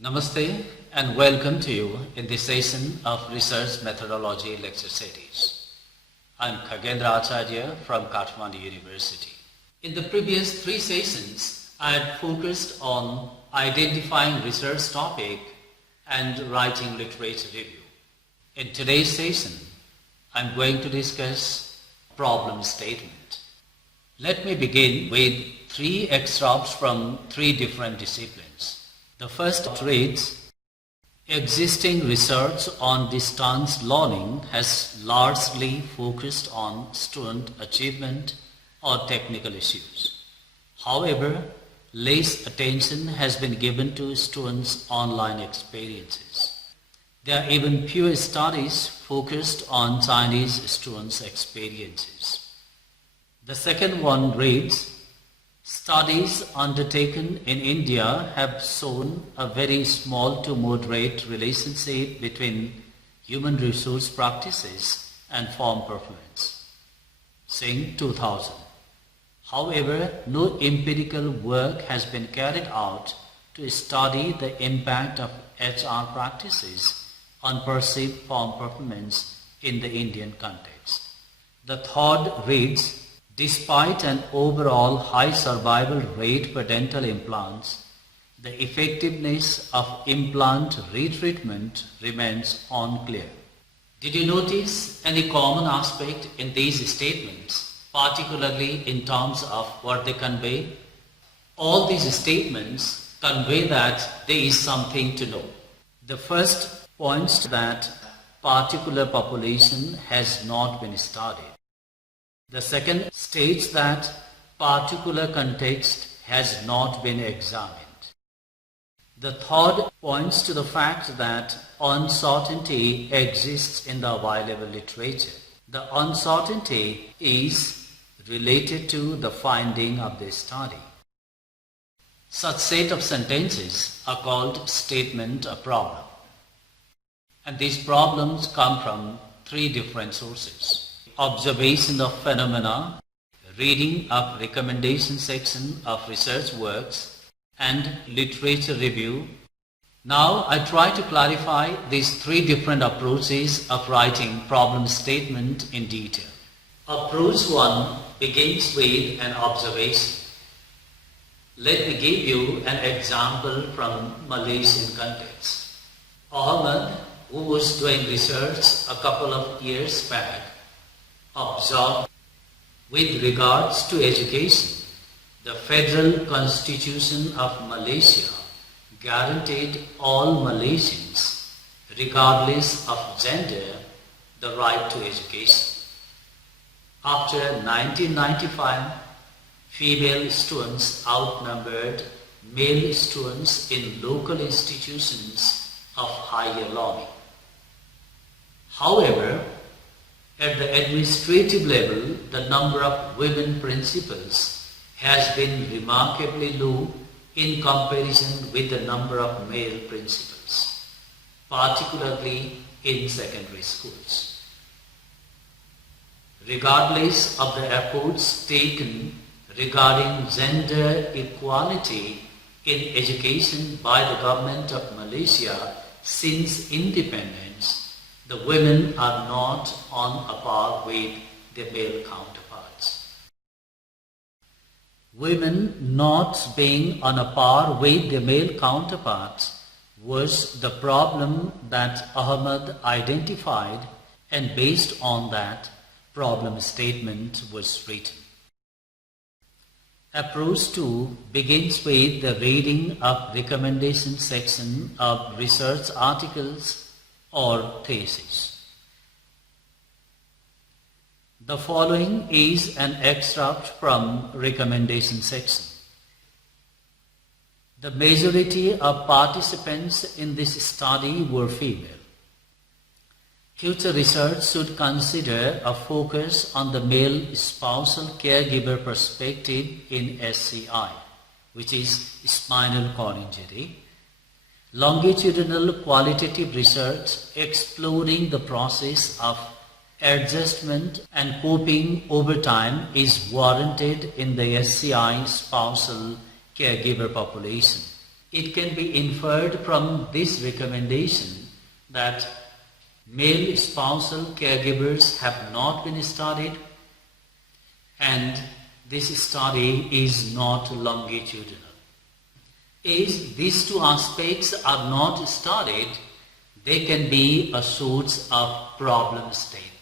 Namaste and welcome to you in this session of Research Methodology Lecture Series. I am Khagendra Acharya from Kathmandu University. In the previous three sessions, I had focused on identifying research topic and writing literature review. In today's session, I am going to discuss problem statement. Let me begin with three extracts from three different disciplines. The first reads, existing research on distance learning has largely focused on student achievement or technical issues. However, less attention has been given to students' online experiences. There are even fewer studies focused on Chinese students' experiences. The second one reads, studies undertaken in India have shown a very small to moderate relationship between human resource practices and farm performance. Singh 2000. However, no empirical work has been carried out to study the impact of HR practices on perceived farm performance in the Indian context. The third reads, despite an overall high survival rate for dental implants, the effectiveness of implant retreatment remains unclear. Did you notice any common aspect in these statements, particularly in terms of what they convey? All these statements convey that there is something to know. The first points to that particular population has not been studied. The second states that particular context has not been examined. The third points to the fact that uncertainty exists in the available literature. The uncertainty is related to the finding of the study. Such set of sentences are called statement of problem. And these problems come from three different sources. Observation of phenomena, reading of recommendation section of research works, and literature review. Now I try to clarify these three different approaches of writing problem statement in detail. Approach 1 begins with an observation. Let me give you an example from Malaysian context. Ahmed, who was doing research a couple of years back, observed with regards to education, the Federal Constitution of Malaysia guaranteed all Malaysians, regardless of gender, the right to education. After 1995, female students outnumbered male students in local institutions of higher learning. However, at the administrative level, the number of women principals has been remarkably low in comparison with the number of male principals, particularly in secondary schools. Regardless of the efforts taken regarding gender equality in education by the government of Malaysia since independence, the women are not on a par with their male counterparts. Women not being on a par with their male counterparts was the problem that Ahmed identified, and based on that, problem statement was written. Approach 2 begins with the reading of recommendation section of research articles or thesis. The following is an extract from recommendation section. The majority of participants in this study were female. Future research should consider a focus on the male spousal caregiver perspective in SCI, which is spinal cord injury. Longitudinal qualitative research exploring the process of adjustment and coping over time is warranted in the SCI spousal caregiver population. It can be inferred from this recommendation that male spousal caregivers have not been studied, and this study is not longitudinal. If these two aspects are not studied, they can be a source of problem statement.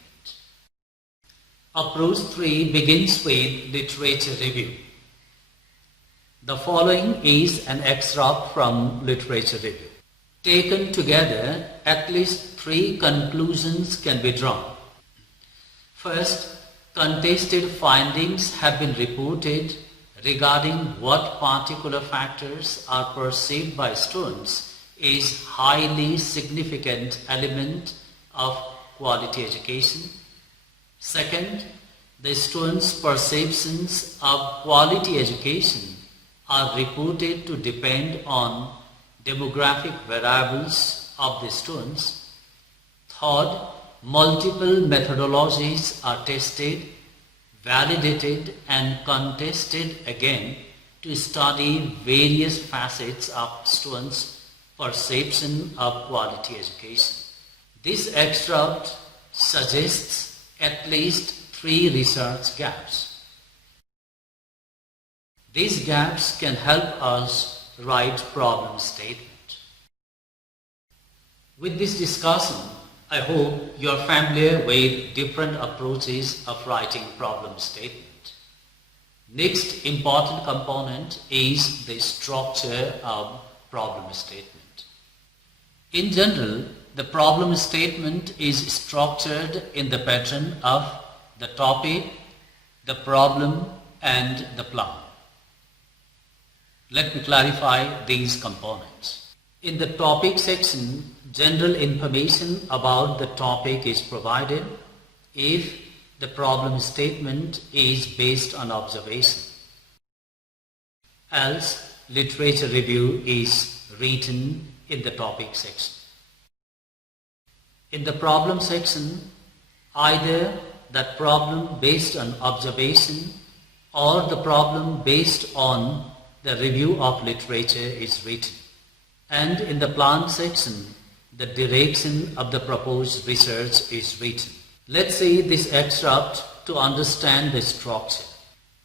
Approach 3 begins with literature review. The following is an extract from literature review. Taken together, at least 3 conclusions can be drawn. First, contested findings have been reported regarding what particular factors are perceived by students is highly significant element of quality education. Second, the students' perceptions of quality education are reported to depend on demographic variables of the students. Third, multiple methodologies are tested, validated and contested again to study various facets of students' perception of quality education. This extract suggests at least 3 research gaps. These gaps can help us write problem statement. With this discussion, I hope you are familiar with different approaches of writing problem statement. Next important component is the structure of problem statement. In general, the problem statement is structured in the pattern of the topic, the problem, and the plan. Let me clarify these components. In the topic section, general information about the topic is provided if the problem statement is based on observation. Else, literature review is written in the topic section. In the problem section, either that problem based on observation or the problem based on the review of literature is written. And in the plan section, the direction of the proposed research is written. Let's see this extract to understand the structure.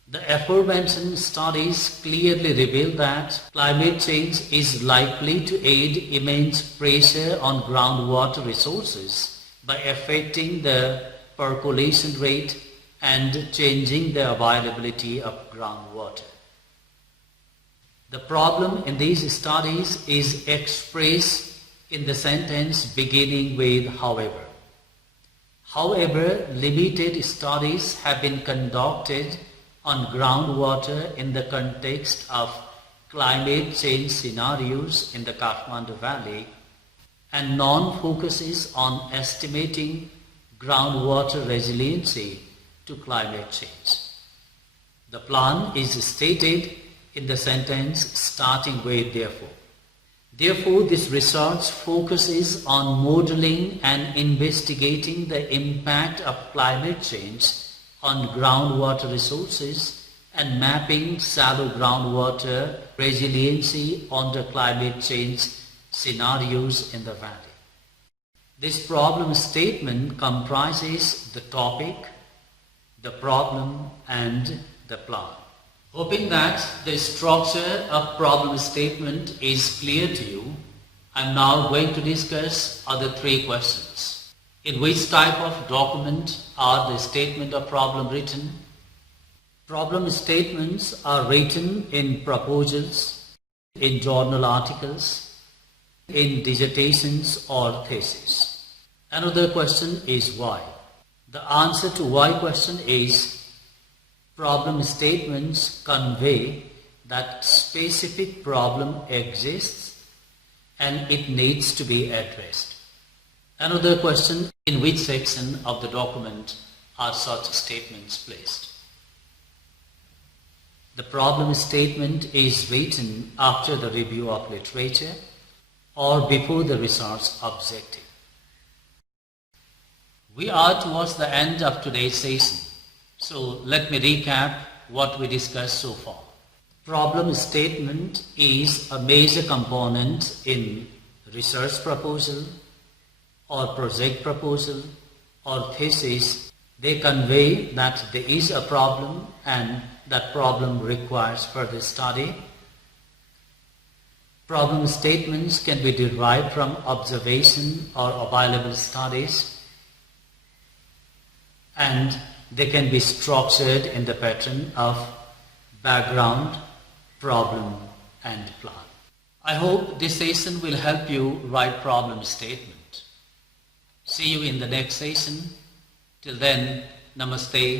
The aforementioned studies clearly reveal that climate change is likely to aid immense pressure on groundwater resources by affecting the percolation rate and changing the availability of groundwater. The problem in these studies is expressed in the sentence beginning with however. However, limited studies have been conducted on groundwater in the context of climate change scenarios in the Kathmandu Valley, and none focuses on estimating groundwater resiliency to climate change. The plan is stated in the sentence starting with therefore. Therefore, this research focuses on modeling and investigating the impact of climate change on groundwater resources and mapping shallow groundwater resiliency under climate change scenarios in the valley. This problem statement comprises the topic, the problem, and the plan. Hoping that the structure of problem statement is clear to you, I am now going to discuss other 3 questions. In which type of document are the statement of problem written? Problem statements are written in proposals, in journal articles, in dissertations or theses. Another question is why. The answer to why question is problem statements convey that specific problem exists and it needs to be addressed. Another question, in which section of the document are such statements placed? The problem statement is written after the review of literature or before the research objective. We are towards the end of today's session, so let me recap what we discussed so far. Problem statement is a major component in research proposal or project proposal or thesis. They convey that there is a problem and that problem requires further study. Problem statements can be derived from observation or available studies, and they can be structured in the pattern of background, problem, and plan. I hope this session will help you write problem statement. See you in the next session. Till then, namaste.